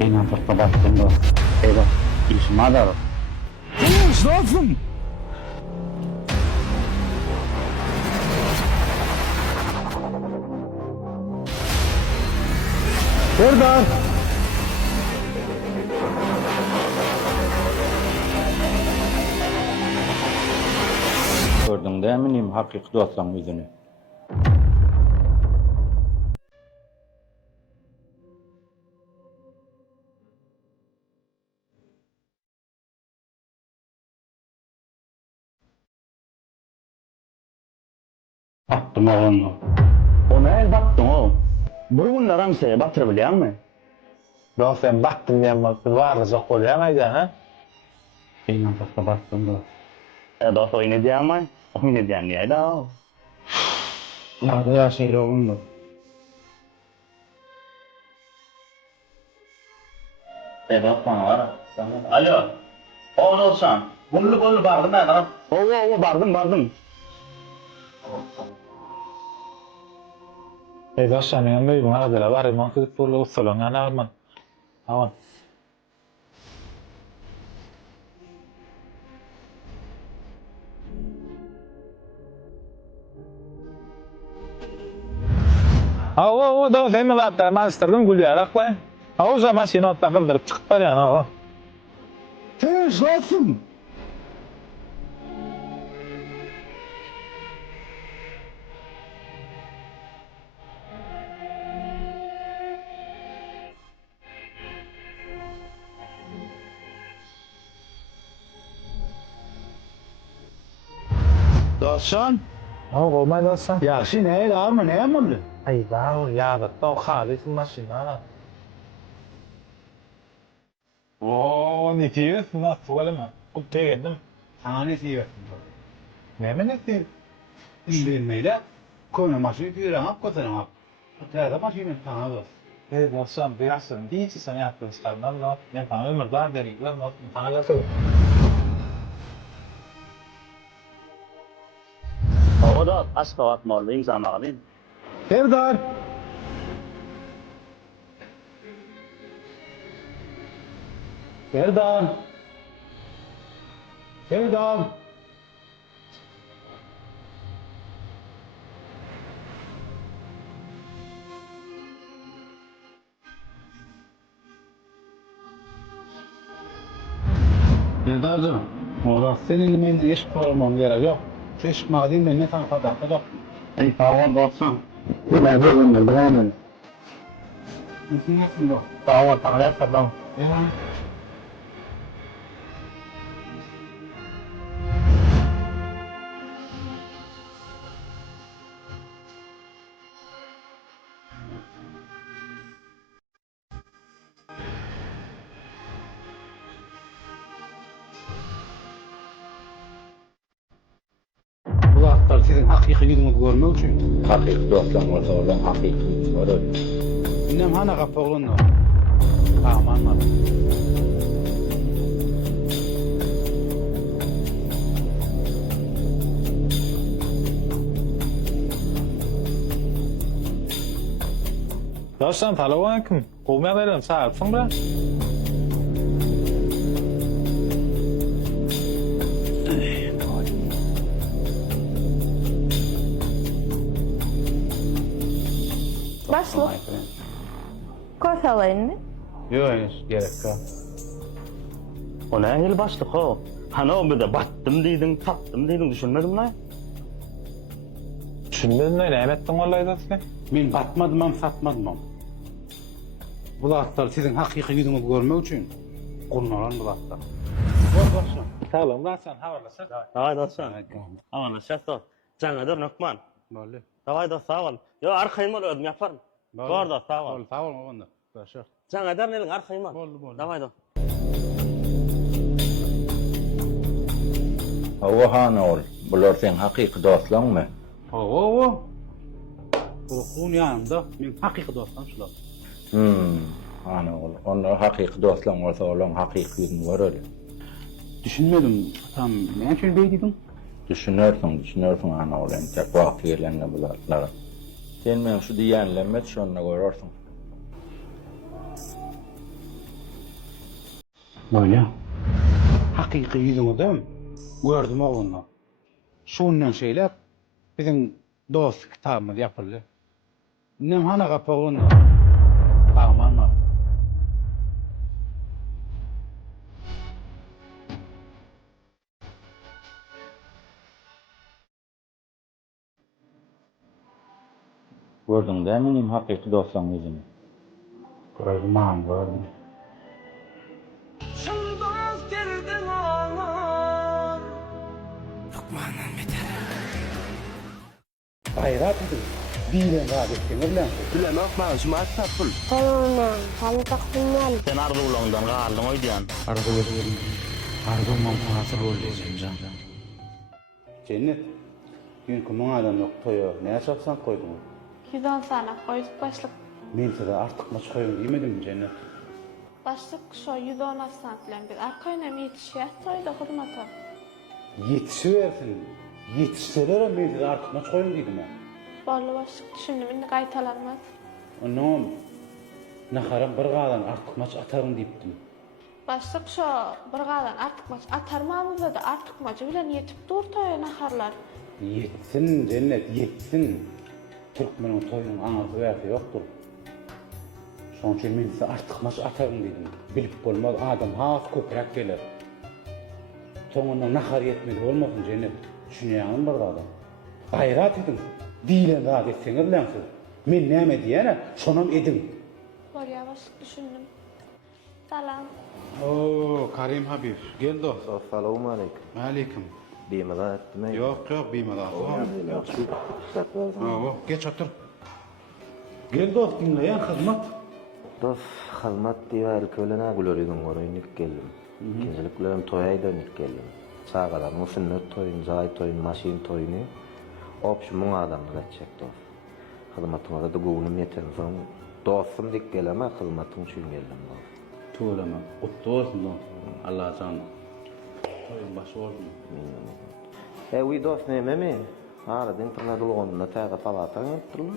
Beni fırta bastım da. Eyvah. İşim adar. Konuş lafım. Serdar. Gördün değil mi neyim hakiki dostlan yüzünü? Baktım oğlum. O ne el baktın o? Burgunlar hamsaya batırabiliyor mu? Ben sen baktın diyen baktın var zok olamaydı ha? Beni fırta bastım da. Dost oyunu diyen mi? Oyunu diyen neydi o? Nerede ya şeyle oğlum da. Bak bana var. Alo. Oğul olsan. Bullu bardım ben lan. Oo bardım. Ey sen yanında bana da var mı? Kız polo salon ana var. Tamam. Da sen mi var? Master'dan gülüyarak koy. O zaman seni ortadan kaldırıp çıkıp var ya. Tez lafım. Dostan. Olmaz olsan. Ya sen ne ama ne yapmadın? Ay daha ya da toขาเลยขึ้นมา Oo ne diyorsun lan söyleme. Bu dedim. Sana ne diyor? Ne mi ne diyor? İlmeyle konu maçı bir rahat kazanmak. Hatta maçı sana da. Hey dostum birazsın değil ki sana yaptığın sarından da ne falan ömürler derikler not sana da söyle. O da asla atmalı insan abi. Serdar. Serdar. Serdar. Yıldar'cığım, orada senin benimle eşit olmam gerek yok. Eşit madem ben ne tarafa bakacak? Ey tamam dostum. Ben böyle beğenmedim. Ne yapıyorsun? Tamam, tamam. Bu hafta sizin hakiki yüzünüzü görmek için. Hakiki dostlan olsa oradan hakiki yüzü var öyle. İnnem hana kapı oğlunla. Tamam anladım. Dostum selamünaleyküm. Kovmaya verelim sağ olsun be. Başlık. Koş alayım mı? Yok henüz gerek yok. O ne el başlık o? Hani o bir de battım deydin, tattım deydin düşünmedim lan. Düşünmedin öyle emettin olaydı sen. Ben batmadım am, satmadım am. Bu hafta sizin hakiki yüzünüzü görmek için kullanılan bu hafta. Bak dostum. Sağ lan sen havalasın. Давай dostum. Aman şahsat. Canıdır Nokman. Böyle. Давай dost sağ ol. Yo arkayım ödüm yaparım. Doğru da sağ ol. Sağ ol onda. Başak. Canıdır nelin arkayım. Oldu. Давай dost. O hana ol. Bular sen hakiki dostlan mı? Oo. Ruhun yanında men hakiki dostum şular. Hana ol. Onlar hakiki dostlan olsa olan hakiki yüzü var öyle. Düşünmedim. Tam ben şöyle beydim. Düşünürsün hana ol. En çok vakti gelenle bularlara. Sen men şu diyenlenmet şonuna görürsün. Böyle. Hakiki yüzüňi dem. Gördüm onu. Şundan şeyler bizim dost kitabımız yapıldı. Nem hana kapağını. Tamam. Gördüň dämi menim hakyky dostlaryň ýüzüni? Gördüm. Hayrat edin. Bilen gadetken bilen. Bilemek bana şu maç tapıl. Tamam, hali takdimler. Sen ardı ulandan kaldın oydiyan. Arada gördüm. Arada manfaatı bolýar. Cennet. Günkü muň adam yok toýa. Näçe çapsan koýdyň? 110 sana koyduk başlık. Men size artık maç koyun diýmedim mi Cennet? Başlık şu 110 aslan bilen bir arkayna yetişýär toýda hurmata. Yetişiversin. Yetişseler men size artık maç koyun diýdim ben. Bolly başlık düşündüm, indi gaýtalanmaz. Onum. Naharam bir galan artık maç atarım diýipdim. Başlık şu bir galan artık maç atarmamyzda da artık maçı bilen yetip dur toýa naharlar. Yetsin Cennet, yetsin. Türkmeniň toýunyň aňaty bäti ýokdur. Şoň üçin men size artık maç atarım diýdim. Bilip bolmaz adam has köprek geler. Soňundan nahar yetmedi bolmasyn Cennet. Düşünýäňim bir adam. Gaýrat edin. Diýlen zat etseňiz bilensiz. Men näme diýene, şonam edin. Bolýa başlyk düşündüm. Salam. Oo, Karim Habib, gel dost. Assalamu alaikum. Aleyküm. Bemalaa etmey. Yok, bilmeden. Geç otur. Gel dost, dinleyen hizmet. Dost, xizmat diýär kölen agulorygyn goraýynyk geldim. Ikinjilik bilen toýaýdan geldim. Çağalar sünnet toýun, jaý toýun, maşin toýuny. Opşy muň adamlar etjek dost. Hizmatyňa da göwnüm ýeter. Soň dostum dik geleme, hizmatyň üçin geldim dost. Tuğlama, kutlu olsun dost. Allah canım. Toyun başı olsun. Uy dost näme? Arada internet ulganda taýga palatan ýetdirler.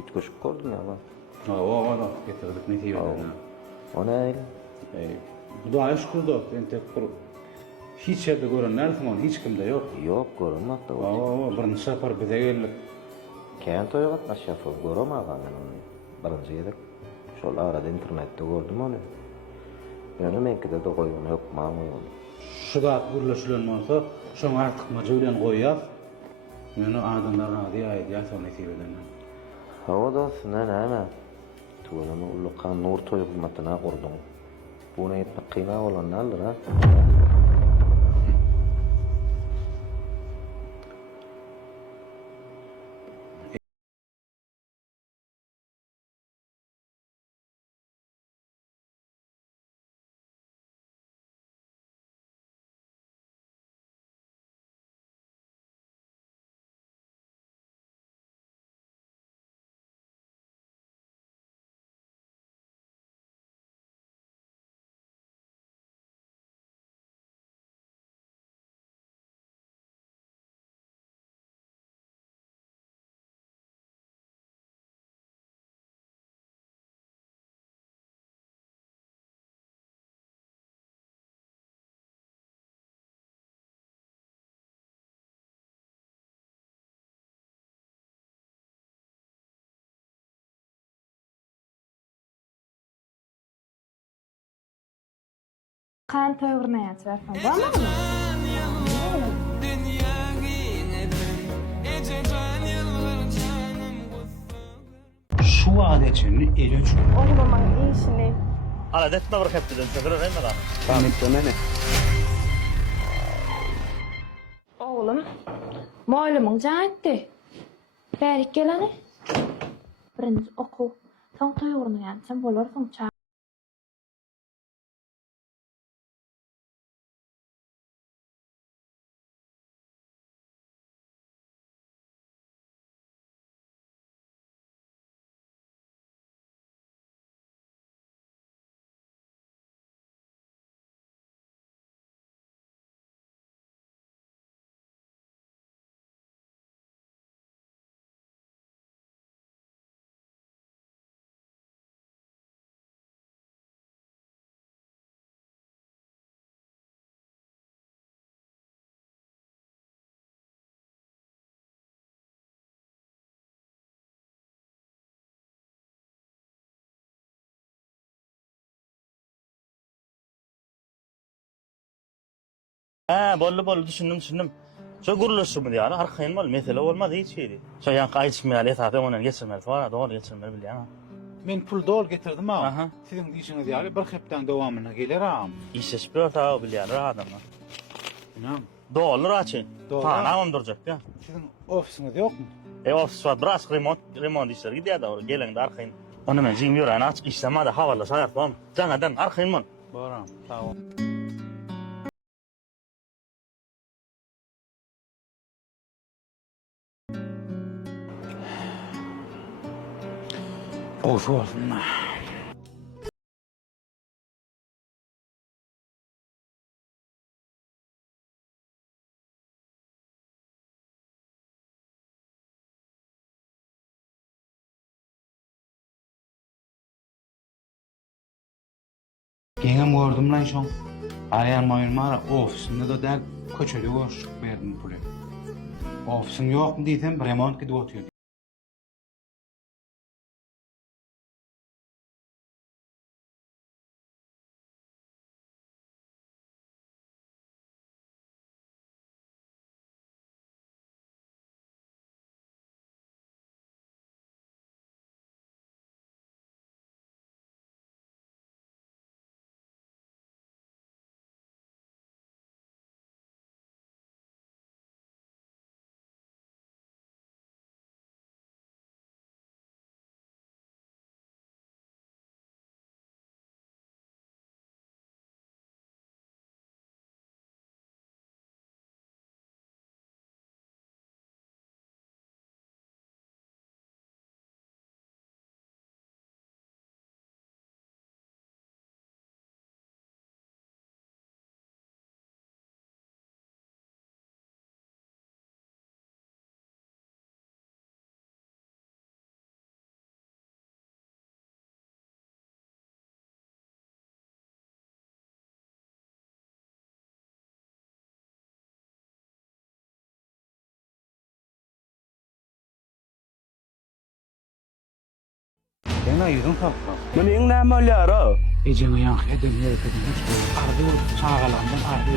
Üç köşük gördüm ýa. O da getirdik ne diýerler. O näil? Hudaýa şükür dost, ente hiç ýerde gören näme hiç kimde ýok. Ýok, görünmekde. Birinçi safar bize geldik. Kän toýga gatnaşýar, göremagan men onu. Birinji ýerek şol arada internetde gördüm onu. Ýöne menkide de goýun ýok, maň goýun. Şu zat gürleşilen bolsa, şoň artık maja bilen goýýar. Meni adamlar rady aýdýar şol netibeden. Hawa dost, näme? Tuğlama ulluqan nur toy hizmatyna gurdum. Buna etmek kıyma olanlardır ha. Kan töwürnäýär çarpan. Barmymy? Şu adetini el üçün. Oğlumın işini. Ala detme bir heptiden çakırır hem de. Oğlum, moýlumyň jaňatdy. Bärik geleni. Birinji oku. Soň töwürnäýär, sen bolarsyň. Bolly düşündüm. Şo guruluşmy diýär, arkaýyn bol mesele bolmaz hiç şeydi. Şo ýa gaýtmýaly esasen onan geçirmeli, sonra doğru geçirmeli bilýän. Men pul dol getirdim ha. Aha. Sizin işiniz ýaly bir hepden dowamyna geleram. İşeş bir ta bilýän adamlar. İnan. Dolar açy. Dolar. Ha, namam durjak ya. Sizin ofisiniz ýokmy? Ofis var, biraz remont işleri gidiyor da geleňde arkaýyn. Onu men jim ýören açyk işlemede hawala saýarpam. Jaňadan arkaýyn men. Baram. Sağ ol. Of olsun. Geňem gördüm lan şoň. Arayan mayınmara ofisinde de der köçeli görüşüp berdim pulu. Ofisin ýokmy diýsem remont gidip otýar. Ena yüzün tapma. Mening näme bolýar? Ejeme ýanky edem ýerden hiç ardy çağalandan ardy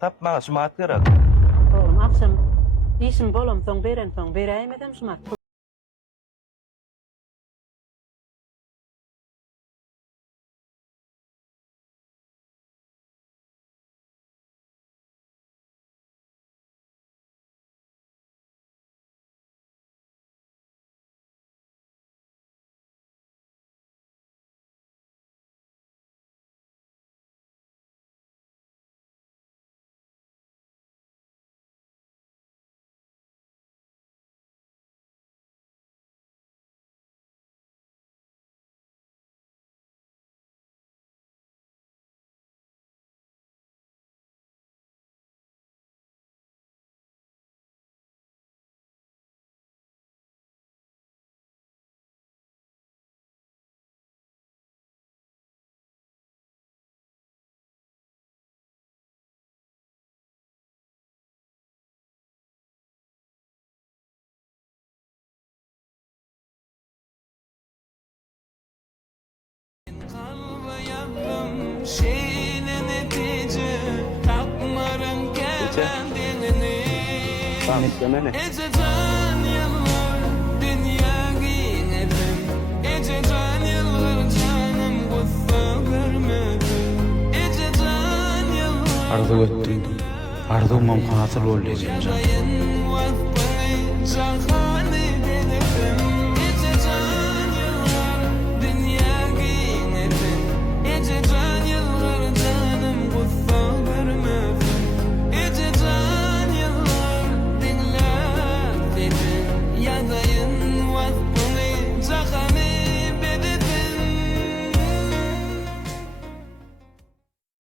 Tapmaga şumat gerek. Oğlum akşam işim bolum soň bereyim edem şumat. etmene. Arzu etdim. Arzu mumkin hasıl ol diyeceğim.